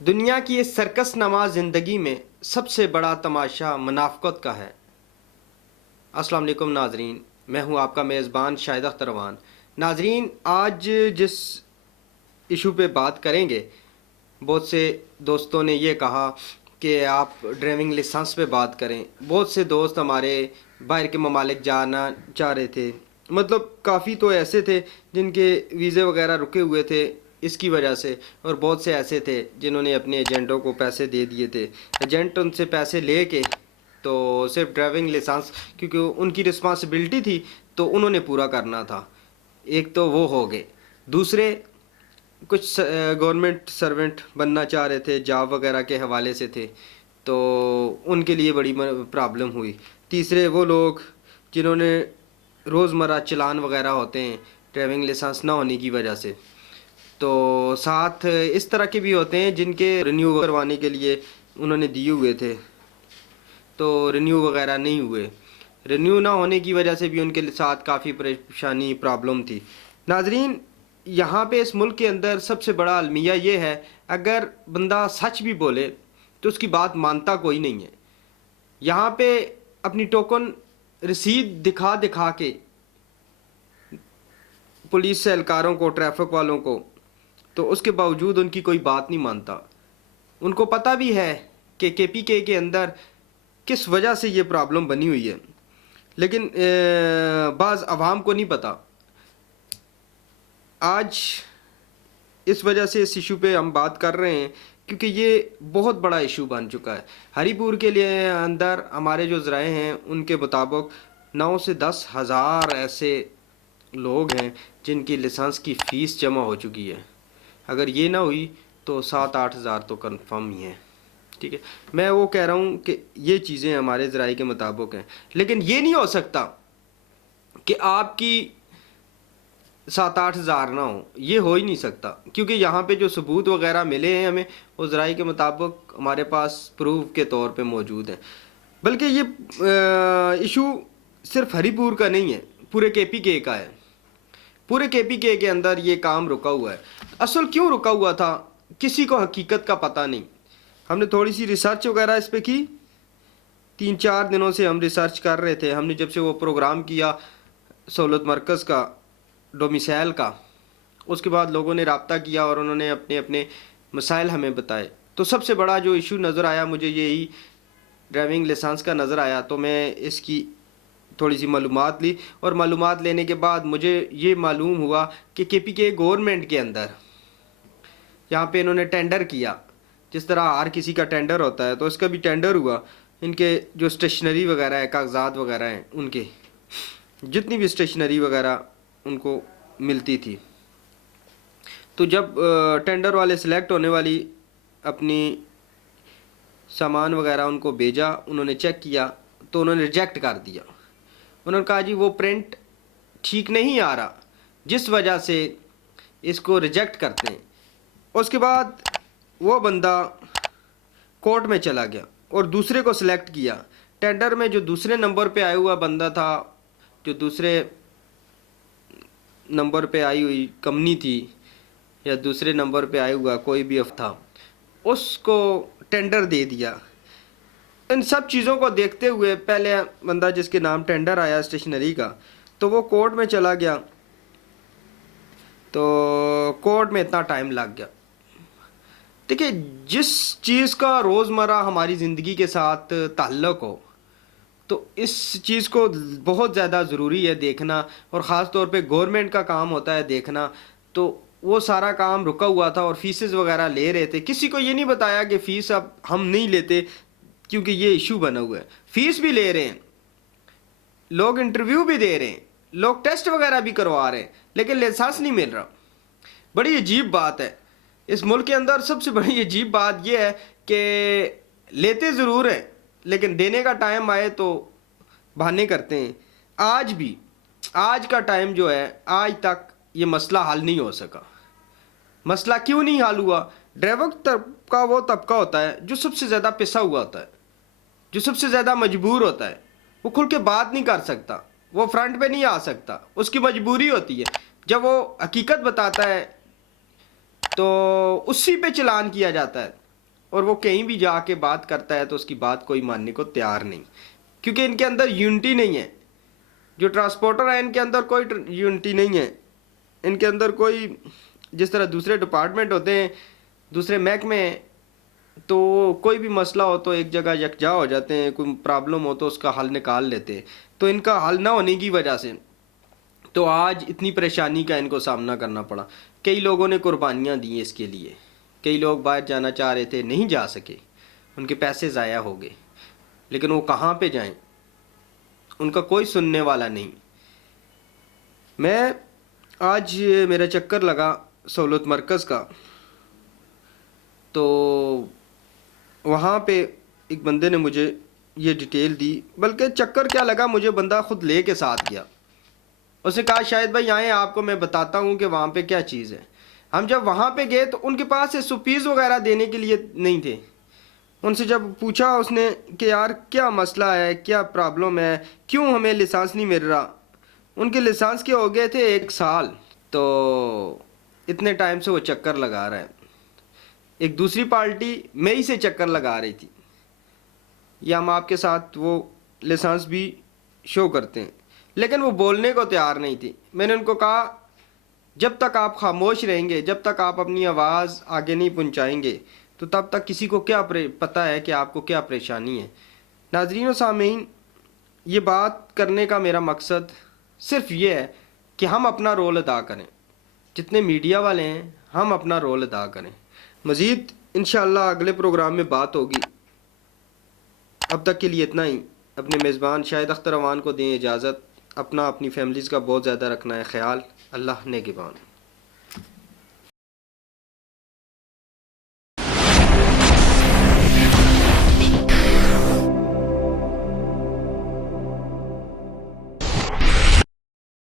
दुनिया की इस सर्कस नमा ज़िंदगी में सबसे बड़ा तमाशा मुनाफ़क़त का है। अस्सलाम वालेकुम नाज़रीन, मैं हूं आपका मेज़बान शाहिद अख्तर अवान। नाज़रीन, आज जिस इशू पे बात करेंगे, बहुत से दोस्तों ने ये कहा कि आप ड्राइविंग लाइसेंस पे बात करें। बहुत से दोस्त हमारे बाहर के ममालिक जाना चाह रहे थे, मतलब काफ़ी तो ऐसे थे जिनके वीज़े वगैरह रुके हुए थे इसकी वजह से, और बहुत से ऐसे थे जिन्होंने अपने एजेंटों को पैसे दे दिए थे। एजेंट उनसे पैसे ले के तो सिर्फ ड्राइविंग लाइसेंस, क्योंकि उनकी रिस्पांसिबिलिटी थी तो उन्होंने पूरा करना था। एक तो वो हो गए। दूसरे, कुछ गवर्नमेंट सर्वेंट बनना चाह रहे थे, जॉब वगैरह के हवाले से थे, तो उनके लिए बड़ी प्रॉब्लम हुई। तीसरे, वो लोग जिन्होंने रोज़मर्रा चलान वगैरह होते हैं ड्राइविंग लाइसेंस ना होने की वजह से। तो साथ इस तरह के भी होते हैं जिनके रिन्यू करवाने के लिए उन्होंने दिए हुए थे तो रिन्यू वगैरह नहीं हुए। रिन्यू ना होने की वजह से भी उनके साथ काफ़ी परेशानी प्रॉब्लम थी। नाजरीन, यहाँ पे इस मुल्क के अंदर सबसे बड़ा अलमिया ये है, अगर बंदा सच भी बोले तो उसकी बात मानता कोई नहीं है। यहाँ पे अपनी टोकन रसीद दिखा दिखा के पुलिस एहलकारों को, ट्रैफिक वालों को, तो उसके बावजूद उनकी कोई बात नहीं मानता। उनको पता भी है कि केपीके के अंदर किस वजह से ये प्रॉब्लम बनी हुई है, लेकिन बाज़ अवाम को नहीं पता। आज इस वजह से इस इशू पे हम बात कर रहे हैं क्योंकि ये बहुत बड़ा इशू बन चुका है। हरीपुर के लिए अंदर हमारे जो ज़राए हैं उनके मुताबिक 9 से 10 हज़ार ऐसे लोग हैं जिनकी लाइसेंस की फ़ीस जमा हो चुकी है। अगर ये ना हुई तो 7-8 हज़ार तो कन्फर्म ही है। ठीक है, मैं वो कह रहा हूँ कि ये चीज़ें हमारे ज़राए के मुताबिक हैं, लेकिन ये नहीं हो सकता कि आपकी 7-8 हज़ार ना हो। ये हो ही नहीं सकता, क्योंकि यहाँ पे जो सबूत वगैरह मिले हैं हमें, वो ज़राए के मुताबिक हमारे पास प्रूफ के तौर पे मौजूद हैं। बल्कि ये इशू सिर्फ हरीपुर का नहीं है, पूरे केपीके का है। पूरे केपीके के अंदर ये काम रुका हुआ है। असल क्यों रुका हुआ था, किसी को हकीकत का पता नहीं। हमने थोड़ी सी रिसर्च वगैरह इस पे की। 3-4 दिनों से हम रिसर्च कर रहे थे। हमने जब से वो प्रोग्राम किया सहूलत मरकज़ का, डोमिसाइल का, उसके बाद लोगों ने रब्ता किया और उन्होंने अपने अपने मसाइल हमें बताए। तो सबसे बड़ा जो इशू नज़र आया मुझे, यही ड्राइविंग लाइसेंस का नज़र आया। तो मैं इसकी थोड़ी सी मालूमात ली, और मालूमात लेने के बाद मुझे ये मालूम हुआ कि केपीके गवर्नमेंट के अंदर यहाँ पे इन्होंने टेंडर किया। जिस तरह हर किसी का टेंडर होता है, तो इसका भी टेंडर हुआ। इनके जो स्टेशनरी वगैरह है, कागजात वगैरह हैं, उनके जितनी भी स्टेशनरी वगैरह उनको मिलती थी, तो जब टेंडर वाले सिलेक्ट होने वाली अपनी सामान वगैरह उनको भेजा, उन्होंने चेक किया तो उन्होंने रिजेक्ट कर दिया। उन्होंने कहा जी वो प्रिंट ठीक नहीं आ रहा, जिस वजह से इसको रिजेक्ट करते हैं। उसके बाद वो बंदा कोर्ट में चला गया और दूसरे को सिलेक्ट किया। टेंडर में जो दूसरे नंबर पे आया हुआ बंदा था, जो दूसरे नंबर पे आई हुई कंपनी थी, या दूसरे नंबर पे आया हुआ कोई भी था, उसको टेंडर दे दिया। इन सब चीज़ों को देखते हुए पहले बंदा जिसके नाम टेंडर आया स्टेशनरी का, तो वो कोर्ट में चला गया। तो कोर्ट में इतना टाइम लग गया। देखिए, जिस चीज़ का रोज़मर्रा हमारी ज़िंदगी के साथ ताल्लुक़ हो, तो इस चीज़ को बहुत ज़्यादा ज़रूरी है देखना, और ख़ास तौर पे गवर्नमेंट का काम होता है देखना। तो वो सारा काम रुका हुआ था और फीसेस वगैरह ले रहे थे। किसी को ये नहीं बताया कि फ़ीस अब हम नहीं लेते क्योंकि ये इशू बना हुआ है। फ़ीस भी ले रहे हैं लोग, इंटरव्यू भी दे रहे हैं लोग, टेस्ट वगैरह भी करवा रहे हैं, लेकिन लाइसेंस नहीं मिल रहा। बड़ी अजीब बात है इस मुल्क के अंदर। सबसे बड़ी अजीब बात यह है कि लेते ज़रूर हैं, लेकिन देने का टाइम आए तो बहाने करते हैं। आज भी, आज का टाइम जो है, आज तक ये मसला हल नहीं हो सका। मसला क्यों नहीं हल हुआ? ड्राइवर का वो तबका होता है जो सबसे ज़्यादा पिसा हुआ होता है, जो सबसे ज़्यादा मजबूर होता है। वो खुल के बात नहीं कर सकता, वो फ्रंट पे नहीं आ सकता, उसकी मजबूरी होती है। जब वो हकीकत बताता है तो उसी पे चलान किया जाता है। और वो कहीं भी जाके बात करता है तो उसकी बात कोई मानने को तैयार नहीं, क्योंकि इनके अंदर यूनिटी नहीं है। जो ट्रांसपोर्टर है इनके अंदर कोई यूनिटी नहीं है, इनके अंदर कोई, जिस तरह दूसरे डिपार्टमेंट होते हैं, दूसरे महकमे हैं, तो कोई भी मसला हो तो एक जगह यकजा हो जाते हैं, कोई प्रॉब्लम हो तो उसका हल निकाल लेते हैं। तो इनका हल ना होने की वजह से तो आज इतनी परेशानी का इनको सामना करना पड़ा। कई लोगों ने कुर्बानियाँ दी इसके लिए, कई लोग बाहर जाना चाह रहे थे, नहीं जा सके, उनके पैसे ज़ाया हो गए, लेकिन वो कहाँ पे जाएं, उनका कोई सुनने वाला नहीं। मैं आज मेरा चक्कर लगा सहूलत मरकज़ का, तो वहाँ पे एक बंदे ने मुझे ये डिटेल दी, बल्कि चक्कर क्या लगा, मुझे बंदा ख़ुद ले के साथ गया। उसने कहा शायद भाई आए, आपको मैं बताता हूँ कि वहाँ पे क्या चीज़ है। हम जब वहाँ पे गए तो उनके पास सुपीज़ वगैरह देने के लिए नहीं थे। उनसे जब पूछा उसने कि यार क्या मसला है, क्या प्रॉब्लम है, क्यों हमें लाइसेंस नहीं मिल रहा। उनके लाइसेंस के हो गए थे 1 साल, तो इतने टाइम से वो चक्कर लगा रहा है। एक दूसरी पार्टी मई से चक्कर लगा रही थी, या हम आपके साथ वो लाइसेंस भी शो करते हैं, लेकिन वो बोलने को तैयार नहीं थी। मैंने उनको कहा जब तक आप खामोश रहेंगे, जब तक आप अपनी आवाज़ आगे नहीं पहुंचाएंगे, तो तब तक किसी को क्या पता है कि आपको क्या परेशानी है। नाज़रीन व सामीन, ये बात करने का मेरा मकसद सिर्फ ये है कि हम अपना रोल अदा करें, जितने मीडिया वाले हैं हम अपना रोल अदा करें। मज़ीद इंशाअल्लाह अगले प्रोग्राम में बात होगी। अब तक के लिए इतना ही। अपने मेज़बान शाहिद अख्तर अवान को दें इजाज़त। अपनी फैमिलीज़ का बहुत ज़्यादा रखना है ख्याल। अल्लाह नेगेबान।